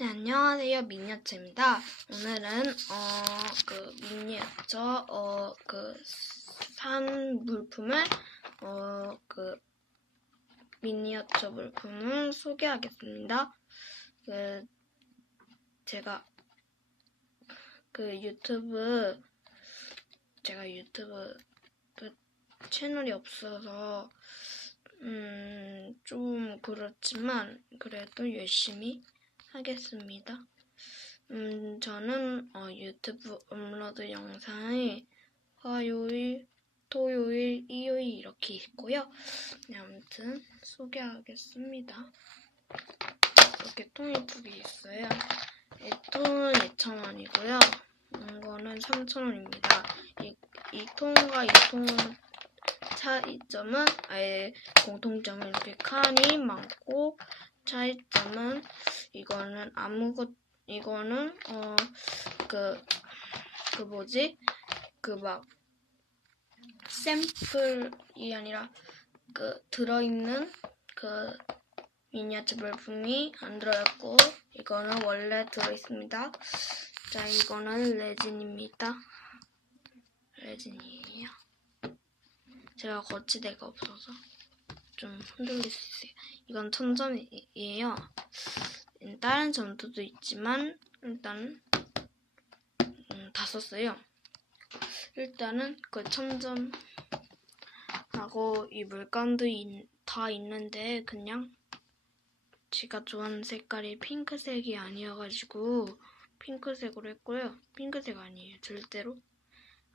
네, 안녕하세요. 미니어처입니다. 오늘은, 어, 그, 미니어처, 어, 그, 산 물품을, 어, 그, 미니어처 물품을 소개하겠습니다. 그, 제가, 그 유튜브, 제가 유튜브, 그, 채널이 없어서, 음, 좀 그렇지만, 그래도 열심히 하겠습니다. 음, 저는 어, 유튜브 업로드 영상이 화요일, 토요일, 일요일 이렇게 있고요. 네, 아무튼 소개하겠습니다. 이렇게 개 있어요. 이 통은 2,000원이고요. 이거는 3,000원입니다. 이, 이 통과 이 통은 차이점은 아예 공통점은 이렇게 칸이 많고 차이점은 이거는 아무것 이거는 어그그 뭐지 그 막 샘플이 아니라 그 들어있는 그 미니어처 물품이 안 들어있고 이거는 원래 들어있습니다. 자 이거는 레진입니다. 레진이에요. 제가 거치대가 없어서 좀 흔들릴 수 있어요. 이건 천점이에요. 다른 점도도 있지만 일단 음, 다 썼어요. 일단은 그 천점하고 이 물감도 인- 다 있는데 그냥 제가 좋아하는 색깔이 핑크색이 아니어가지고 핑크색으로 했고요. 핑크색 아니에요. 절대로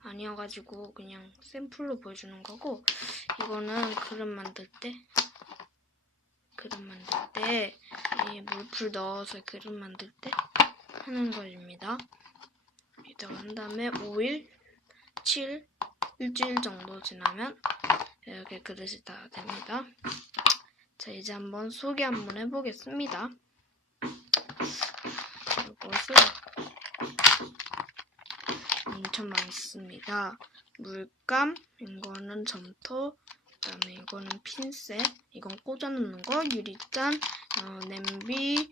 아니어가지고 그냥 샘플로 보여주는 거고 이거는 그림 만들 때 그림 만들 때이 물풀 넣어서 그림 만들 때 하는 것입니다. 이따 한 다음에 5일, 7, 일주일 정도 지나면 이렇게 그릇이 다 됩니다. 자 이제 한번 소개 한번 해보겠습니다. 이것을 엄청 많습니다. 물감, 이거는 점토, 그 다음에 이거는 핀셋, 이건 꽂아놓는 거, 유리잔, 어, 냄비,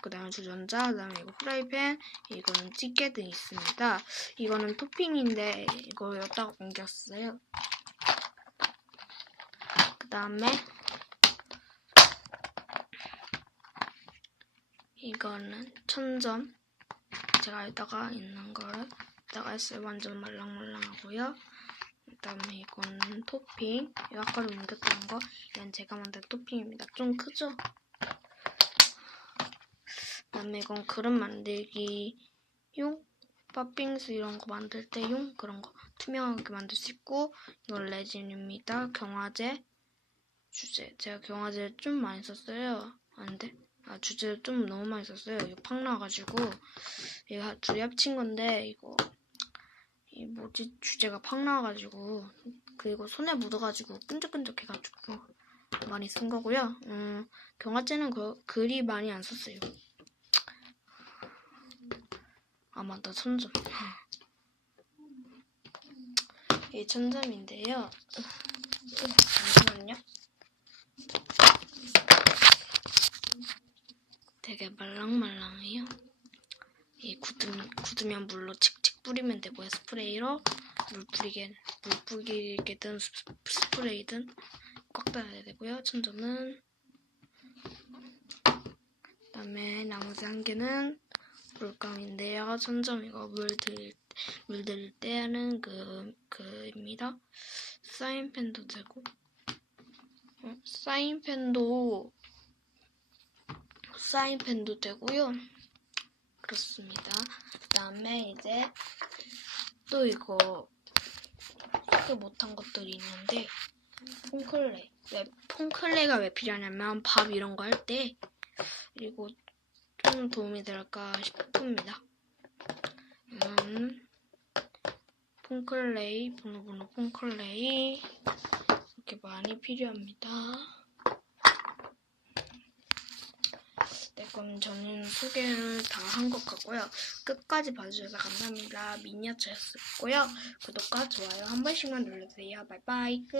그 다음에 주전자, 그 다음에 이거 프라이팬, 이거는 찌개 등 있습니다. 이거는 토핑인데 이거 여기다가 옮겼어요. 그 다음에 이거는 천점 제가 여기다가 있는 거를 여기다가 했어요. 완전 말랑말랑하고요. 그 다음에 이거는 토핑. 이거 아까 옮겼던 거. 이건 제가 만든 토핑입니다. 좀 크죠? 그 다음에 이건 그릇 만들기 용 팥빙수 이런 거 만들 때 용 그런 거 투명하게 만들 수 있고 이건 레진입니다. 경화제 주제 제가 경화제를 좀 많이 썼어요. 안 돼. 아 주제를 좀 너무 많이 썼어요. 이거 팍 나가지고 이거 둘이 합친 건데 이거 이 뭐지 주제가 팍 나와가지고 그리고 손에 묻어가지고 끈적끈적해가지고 많이 쓴 거고요. 음, 경화제는 그, 글이 많이 안 썼어요. 아 맞다 천점. 이 천점인데요. 잠시만요. 되게 말랑말랑해요. 이 굳으면, 굳으면 물로 칙칙 뿌리면 되고요. 스프레이로 물 뿌리게 물 뿌리게든 스- 스프레이든 꽉 닫아야 되고요. 천점은 그다음에 나머지 한 개는 물감인데요. 천점 이거 물들 물들 때 하는 그 그입니다. 사인펜도 되고 어, 사인펜도 사인펜도 되고요. 그렇습니다. 그 다음에 이제 또 이거 소개 못한 것들이 있는데 퐁클레 왜 퐁클레가 왜 필요하냐면 밥 이런 거 할 때 그리고 좀 도움이 될까 싶습니다. 음, 퐁클레이 번호번호 퐁클레이 이렇게 많이 필요합니다. 그럼 저는 소개를 다 한 것 같고요. 끝까지 봐주셔서 감사합니다. 미니어처였고요. 구독과 좋아요 한 번씩만 눌러주세요. 바이바이 끝.